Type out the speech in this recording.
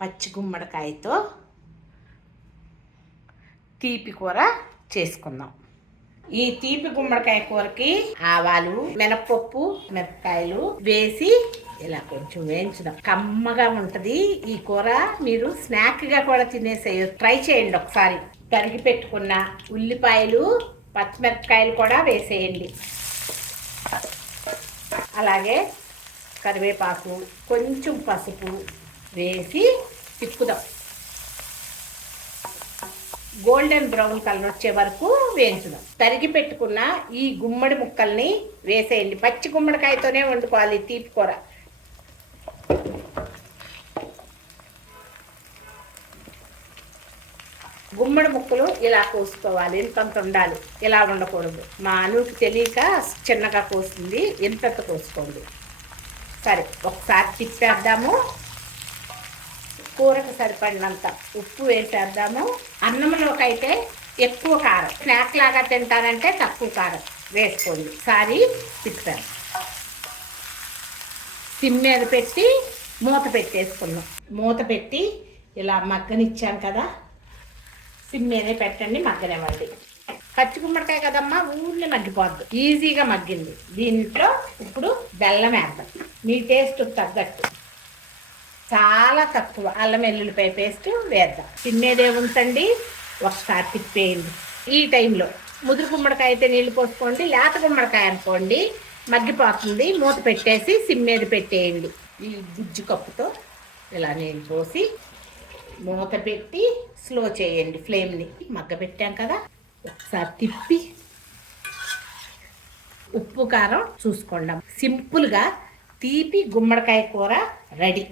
పచ్చి గుమ్మడికాయతో తీపి కూర చేసుకుందాం. ఈ తీపి గుమ్మడికాయ కూరకి ఆవాలు మినపప్పు మిరపకాయలు వేసి ఇలా కొంచెం వేయించుదాం. కమ్మగా ఉంటుంది ఈ కూర. మీరు స్నాక్గా కూడా తినేసేయ ట్రై చేయండి ఒకసారి. తరిగి పెట్టుకున్న ఉల్లిపాయలు పచ్చిమిరపకాయలు కూడా వేసేయండి. అలాగే కరివేపాకు కొంచెం పసుపు వేసి తిప్పుదాం గోల్డెన్ బ్రౌన్ కలర్ వచ్చే వరకు వేయించుదాం. తరిగి పెట్టుకున్న ఈ గుమ్మడి ముక్కల్ని వేసేయండి. పచ్చి గుమ్మడికాయతోనే వండుకోవాలి తీపి కూర. గుమ్మడి ముక్కలు ఇలా కోసుకోవాలి. ఇంతంత ఉండాలి? ఇలా ఉండకూడదు మా అనుకి తెలియక చిన్నగా కోసింది ఇంతంత కోసుకోండి? సరే ఒకసారి తిప్పేద్దాము. కూరకు సరిపడినంత ఉప్పు వేసేద్దాము. అన్నంలోకి అయితే ఎక్కువ కారం. స్నాక్ లాగా తింటారంటే తక్కువ కారం వేసుకోండి. సారీ తిప్పాను. సిమ్ మీద పెట్టి మూత పెట్టేసుకున్నాం. మూత పెట్టి ఇలా మగ్గనిచ్చాం కదా సిమ్ మీదే పెట్టండి మగ్గనివ్వండి. పచ్చి గుమ్మడికాయ కదమ్మా ఊళ్ళో మగ్గిపోద్దు. ఈజీగా మగ్గింది. దీంట్లో ఇప్పుడు బెల్లం వేద్దాం. మీ టేస్ట్ తగ్గట్టు. చాలా తక్కువ. అల్లం వెల్లుల్లిపాయ పేస్ట్ వేద్దాం. తినేదే ఉంచండి ఒకసారి తిప్పేయండి. ఈ టైంలో ముదురు గుమ్మడికాయ అయితే నీళ్ళు పోసుకోండి లేత గుమ్మడికాయ అనుకోండి మగ్గిపోతుంది మూత పెట్టేసి సిమ్ మీద పెట్టేయండి. ఈ గుజ్జు కప్పుతో ఇలా నేను పోసి మూత పెట్టి స్లో చేయండి. ఫ్లేమ్ని మగ్గ పెట్టాం కదా? ఒకసారి తిప్పి ఉప్పు కారం చూసుకోండి. సింపుల్గా తీపి గుమ్మడికాయ కూర రెడీ.